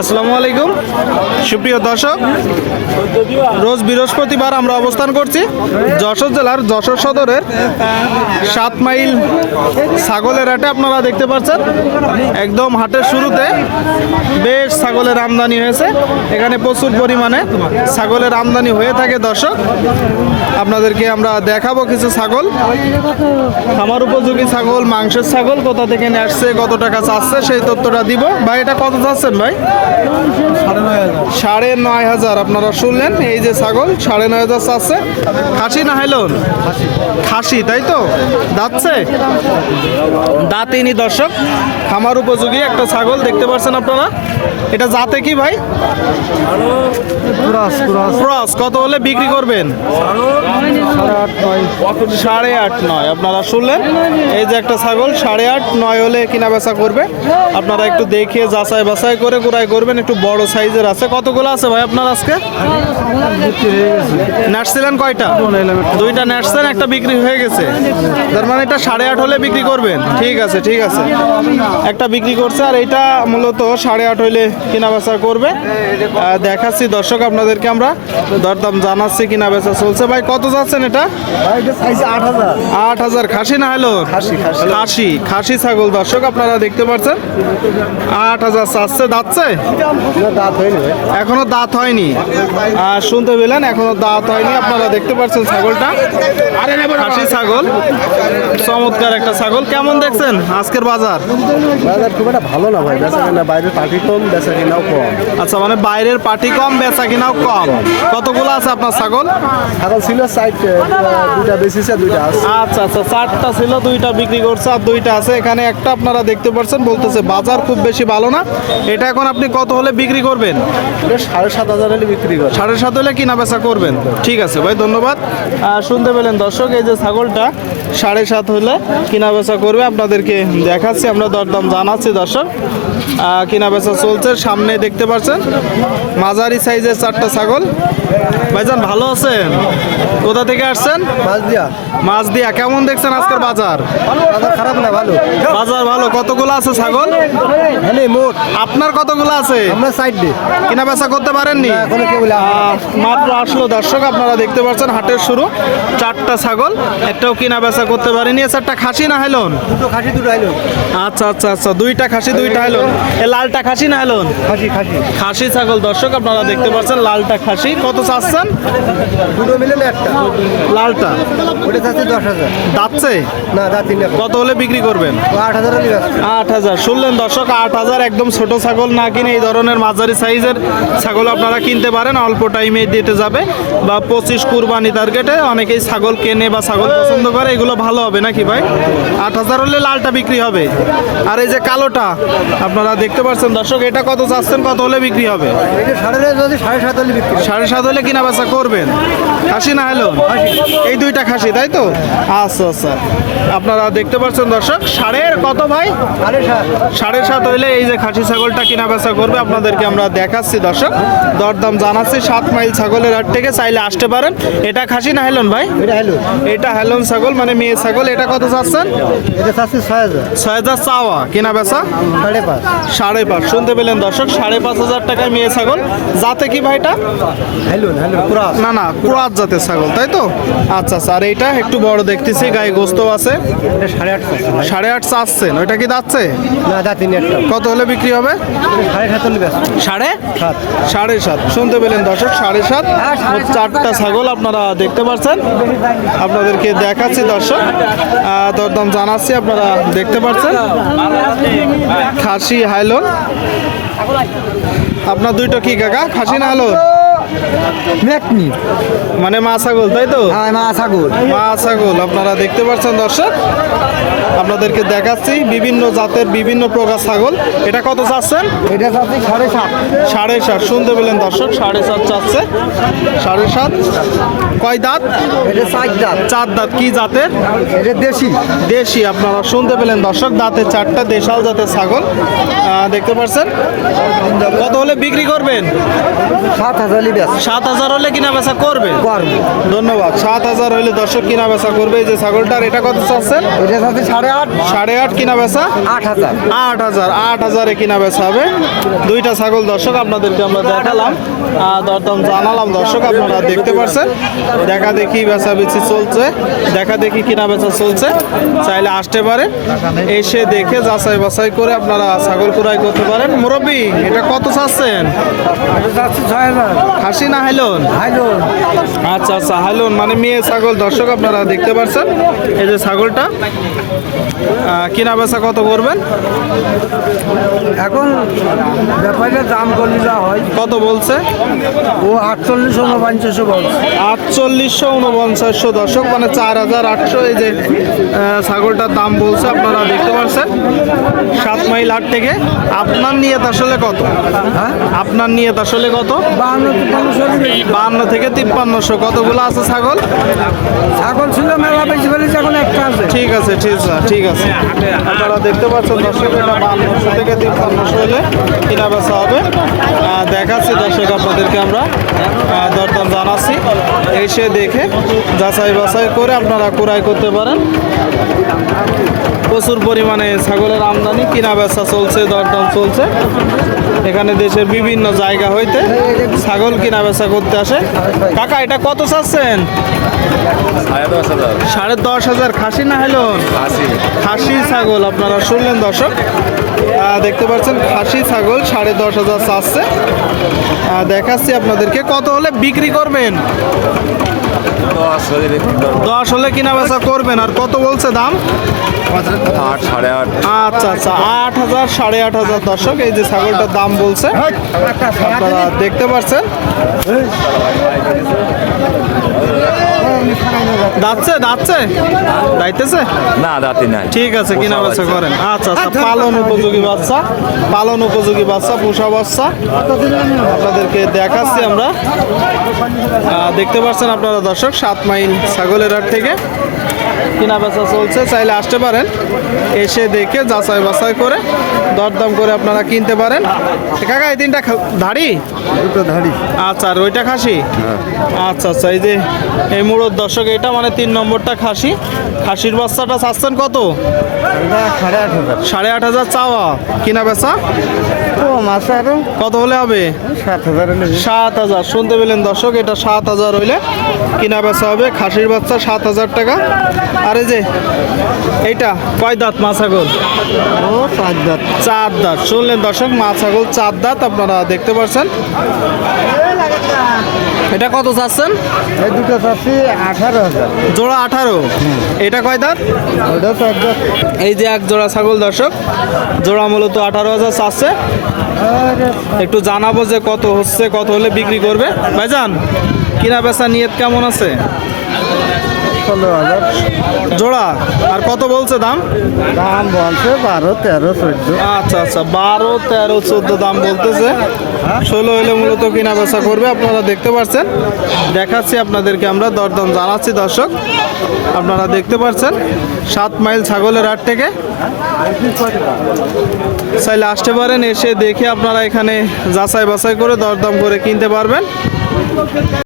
আসসালামু আলাইকুম। সুপ্রিয় দর্শক, রোজ বৃহস্পতিবার আমরা অবস্থান করছি যশোর জেলার যশোর সদরের সাত মাইল ছাগলের হাটে। আপনারা দেখতে পাচ্ছেন, একদম হাটের শুরুতে ছাগলের আমদানি হয়েছে। এখানে প্রচুর পরিমাণে ছাগলের আমদানি হয়ে থাকে, দর্শক। আপনাদেরকে আমরা দেখাবো কিছু ছাগল। খামার উপযোগী ছাগল, মাংসের ছাগল, কোথা থেকে নিয়ে আসছে, কত টাকা চাচ্ছে, সেই তথ্যটা দিব। ভাই, এটা কত চাচ্ছেন ভাই? সাড়ে নয় হাজার, আপনারা শুনলেন? এই যে ছাগল, সাড়ে নয় হাজার চাচ্ছে। খাসি না হাইলন? খাসি, তাই তো? দাঁতছে? দাঁতিনি, দর্শক। খামার উপযোগী একটা ছাগল, দেখতে পাচ্ছেন আপনারা? এটা জাতে কি ভাই? ক্রস কত হলে বিক্রি করবেন? সাড়ে আট নয় আপনারা শুনলেন? এই যে একটা ছাগল সাড়ে আট নয় হলে কিনা বেচা করবে। আপনারা একটু দেখে যাচাই বাছাই করে কুড়াই করবেন একটু বড় সাইজের আছে। কতগুলো আছে ভাই আপনার আজকে? নাটছিলেন কয়টা? দুইটা নাটছেন একটা বিক্রি হয়ে গেছে। তার মানে এটা সাড়ে আট হলে বিক্রি করবেন। ঠিক আছে ঠিক আছে। একটা বিক্রি করছে আর এটা মূলত সাড়ে আট হলে কিনা বেচা করবে দেখাচ্ছি দর্শক আপনাদেরকে আমরা। দরদাম জানাচ্ছি কিনা বেচা চলছে। ভাই কত যাচ্ছেন এটা? আট হাজার। খাসি না হলো খাসি খাসি। ছাগল দর্শক আপনারা দেখতে পাচ্ছেন। আট হাজার চাচ্ছে দাঁতছে? এখনও দাঁত হয়নি আর শুনতে পেলেন এখনও দাঁত হয়নি। আপনারা দেখতে পাচ্ছেন ছাগলটা। খাসি ছাগল। চমৎকার একটা ছাগল। কেমন দেখছেন আজকের বাজার? বাজার খুব একটা ভালো না ভাই। বেচা বাইরের পার্টি কম বেচা কেনাও কম। আচ্ছা মানে বাইরের পার্টি কম বেচা কিনাও কম। কতগুলো আছে আপনার ছাগল? ছাগল ছিল সাইড দুইটা বেশিছে দুইটা আছে। আচ্ছা আচ্ছা চারটা ছিল দুইটা বিক্রি করছে আর দুইটা আছে। এখানে একটা আপনারা দেখতে পাচ্ছেন বলতেছে বাজার খুব বেশি ভালো না। এটা এখন আপনি কত হলে বিক্রি করবেন? সাড়ে সাত হাজার হলে বিক্রি করে। সাড়ে সাত হলে কিনা বেচা করবেন। ঠিক আছে ভাই ধন্যবাদ। শুনতে পেলেন দর্শক এই যে ছাগলটা সাড়ে সাত হলে কিনা বেচা করবে। আপনাদেরকে দেখাচ্ছি আমরা দরদাম জানাচ্ছি দর্শক। কিনা বেচা চলছে সামনে দেখতে পাচ্ছেন মাঝারি সাইজের চারটা ছাগল। ভাইজান ভালো আছেন? কোথা থেকে আসছেন? মাছ দিয়া কেমন দেখছেন আজকের বাজার? বাজার খারাপ না ভালো। বাজার ভালো। কতগুলো আছে ছাগল? মোট। আপনার কতগুলো আছে? আমরা সাইড। দিই কিনা বেচা করতে পারেননি মাত্র আসলো দর্শক আপনারা দেখতে পাচ্ছেন হাটের শুরু। চারটা ছাগল একটাও কিনা বেচা করতে পারেনি। চারটা খাসি না হেলন? দুটো খাসি দুটো আইলো আচ্ছা আচ্ছা আচ্ছা দুইটা খাসি দুইটা হেলন। এ লালটা খাসি না হেলন? খাসি খাসি। খাসি ছাগল। দর্শক আপনারা দেখতে পাচ্ছেন লালটা খাসি। কত চাচ্ছেন? দুটো মিলে একটা। লালটা? ওটা চাচ্ছে দশ হাজার। দাচ্ছে না দা তিন টাকা কত হলে বিক্রি করবেন? আট হাজার আট হাজার। শুনলেন দর্শক আট হাজার একদম ছোট ছাগল না কিনে এই ধরনের মাঝারি সাইজের ছাগল আপনারা কিনতে পারেন। অল্প টাইমে দিতে যাবে। বা পঁচিশ কুরবানি টার্গেটে অনেকেই ছাগল কেনে বা ছাগল পছন্দ করে এগুলো ভালো হবে নাকি ভাই? আট হাজার হলে লালটা বিক্রি হবে। আর এই যে কালোটা আপনারা দেখতে পাচ্ছেন দর্শক এটা কত চাচ্ছেন কত হলে বিক্রি হবে? সাড়ে সাড়ে সাত হলে বিক্রি সাড়ে সাত হলে কিনা বেচা করবেন। খাসি না হ্যালো এই দুইটা খাসি তাই তো? আচ্ছা আচ্ছা। আপনারা দেখতে পাচ্ছেন দর্শক সাড়ে কত ভাই? সাড়ে সাত হইলে এই যে খাসি ছাগলটা কিনা বেচা করবে আপনাদেরকে আমরা দেখাচ্ছি দর্শক। দরদাম জানাচ্ছি সাত মাইল ছাগলের হাট থেকে চাইলে আসতে পারেন। এটা খাসি না হেলন ভাই? এটা হেলন। ছাগল মানে মেয়ে ছাগল। এটা কত চাচ্ছেন? ছয় হাজার। চাওয়া কিনা বেচা সাড়ে পাঁচ। সাড়ে পাঁচ। শুনতে পেলেন দর্শক সাড়ে পাঁচ হাজার টাকায় মেয়ে ছাগল। যাতে কি ভাইটা? না না ক্রোয়াত জাতের ছাগল তাই তো? আচ্ছা আচ্ছা আর এইটা একটু বড় দেখতেছি গায়ে গোস্ত আছে। সাড়ে আট চাচ্ছেন ওইটা কি যাচ্ছে? না দা তিন একটা কত হলে বিক্রি হবে? সাড়ে সাত। সাড়ে সাত। শুনতে পেলেন দর্শক সাড়ে সাত। চারটা ছাগল আপনারা দেখতে পাচ্ছেন। আপনাদেরকে দেখাচ্ছি দর্শক। দরদাম জানাচ্ছি আপনারা দেখতে পাচ্ছেন। খাসি হাইলন। আপনার দুইটা কি কাকা? খাসি না হাইলন? মেকনি মানে মা ছাগল তাই তো? হ্যাঁ মা ছাগল। মা ছাগল আপনারা দেখতে পাচ্ছেন দর্শক? আপনাদেরকে দেখাচ্ছি বিভিন্ন জাতের বিভিন্ন প্রকার ছাগল। এটা কত চাচ্ছেন? এটা চাচ্ছে সাড়ে সাত। সাড়ে সাত। শুনতে পেলেন দর্শক সাড়ে সাত চাচ্ছে। সাড়ে সাত। কয় দাঁত? এটা সাত দাঁত। চার দাঁত। কি জাতের? এটা দেশি। দেশি আপনারা শুনতে পেলেন দর্শক দাঁতের চারটা দেশাল জাতের ছাগল। দেখতে পাচ্ছেন কত হলে বিক্রি করবেন? সাত হাজার সাত হাজার হলে কিনা বেচা করবে করব। ধন্যবাদ। সাত হাজার হলে দর্শক কিনা বেচা করবে এই যে ছাগলটার। এটা কত চাচ্ছেন? এটা চাচ্ছে সাড়ে আট? সাড়ে আট কিনা বেচা? আট হাজার। আট হাজার। আট হাজারে কিনা বেচা হবে। দুইটা ছাগল দর্শক আপনাদেরকে আমরা দেখালাম। দরদাম জানালাম দর্শক আপনারা দেখতে পাচ্ছেন দেখা দেখি বেচা বেচি চলছে। দেখা দেখি কিনা বেচা চলছে। চাইলে আসতে পারে। এসে দেখে যাচাই বাছাই করে আপনারা ছাগল ক্রয় করতে পারেন। মুরব্বী এটা কত চাচ্ছেন? খাসি না হাইলন? আচ্ছা আচ্ছা হাইলন মানে মেয়ে ছাগল দর্শক আপনারা দেখতে পাচ্ছেন এই যে ছাগলটা। কিনা বেচা কত করবেন এখন ব্যাপারটা দাম করলে যা হয়। কত বলছে? ও আটচল্লিশ উনপঞ্চাশও বলছে। আটচল্লিশশো উনপঞ্চাশশো দর্শক মানে চার হাজার আটশো এই যে ছাগলটার দাম বলছে আপনারা দেখতে পাচ্ছেন সাত মাইল আট থেকে। আপনার নিয়ত আসলে কত? হ্যাঁ? আপনার নিয়ত আসলে কত? বাহান্ন থেকে তিপ্পান্নশো। কতগুলো আছে ছাগল? ছাগল ছিল মেলা বেশি ঠিক আছে ঠিক আছে ঠিক আছে। আপনারা দেখতে পাচ্ছেন দর্শক, এটা বাহান্নশো থেকে তিপ্পান্নশো হলে কিনা বেচা হবে। দেখাচ্ছি দর্শক আপনাদেরকে আমরা। দরদাম জানাচ্ছি। এসে দেখে যাচাই বাছাই করে আপনারা ক্রয় করতে পারেন। প্রচুর পরিমাণে ছাগলের আমদানি, কিনা বেচা চলছে, দরদাম চলছে। এখানে দেশের বিভিন্ন জায়গা হইতে ছাগল কিনা বেচা করতে আসে। কাকা, এটা কত চাচ্ছেন? সাড়ে দশ হাজার খাসি না হলো? খাসি। ছাগল আপনারা শুনলেন দর্শক। দেখতে পাচ্ছেন খাসি ছাগল সাড়ে দশ হাজার চাচ্ছে। দেখাচ্ছি আপনাদেরকে। কত হলে বিক্রি করবেন? দশ হলে কিনা বেচা করবেন। আর কত বলছে দাম? আচ্ছা আচ্ছা। আট হাজার সাড়ে আট হাজার দর্শক এই যে ছাগলটার দাম বলছে। আপনারা দেখতে পাচ্ছেন। দাঁতছে দাঁতছে? দাইতেছে না দাঁতি নাই। ঠিক আছে কিনা বাচ্চা করেন। আচ্ছা আচ্ছা পালন উপযোগী বাচ্চা পালন উপযোগী বাচ্চা পোষা বাচ্চা। আপনাদেরকে দেখাচ্ছি আমরা। দেখতে পাচ্ছেন আপনারা দর্শক সাত মাইল ছাগলের হাট থেকে। কিনা বেচা চলছে চাইলে আসতে পারেন। এসে দেখে যাচাই বাছাই করে দরদাম করে আপনারা কিনতে পারেন। কাকা এই তিনটা ধাড়ি? দুটো ধাড়ি। আচ্ছা আর ওইটা খাসি? আচ্ছা আচ্ছা এই যে এই মুড়োর দর্শক এটা মানে তিন নম্বরটা খাসি। খাসির বাচ্চাটা চাচ্ছেন কত? সাড়ে আট হাজার। সাড়ে আট হাজার চাওয়া। কিনা বেচা? ও মাসে আরও কত হলে হবে? সাত হাজার সাত হাজার। শুনতে পেলেন দর্শক এটা সাত হাজার হইলে কিনা বেচা হবে। খাসির বাচ্চা সাত হাজার টাকা। আর এই যে এইটা কয় দাঁত মা ছাগল? ও সাত হাজার চার দাঁত। শুনলেন দর্শক মা ছাগল চার দাঁত আপনারা দেখতে পাচ্ছেন এটা কত চাচ্ছেন? এই দুটো চাচ্ছি আঠারো হাজার। জোড়া আঠারো। এটা কয় দাঁত। এই যে এক জোড়া ছাগল দর্শক জোড়া মূলত আঠারো হাজার চাচ্ছে। একটু জানাব যে কত হচ্ছে, কত হলে বিক্রি করবে। ভাইজান, কিনা বেচা নিয়ত কেমন আছে? ষোলো হাজার জোড়া আর কত বলছে দাম? দাম বলছে বারো তেরো চোদ্দ। আচ্ছা আচ্ছা বারো তেরো চোদ্দ দাম বলতেছে। ষোলো হলে মূলত কিনা বেচা করবে আপনারা দেখতে পাচ্ছেন দেখাচ্ছি আপনাদেরকে আমরা দরদাম জানাচ্ছি দর্শক। আপনারা দেখতে পাচ্ছেন সাত মাইল ছাগলের হাট থেকে। চাইলে আসতে পারেন এসে দেখে আপনারা এখানে যাচাই বাছাই করে দরদাম করে কিনতে পারবেন।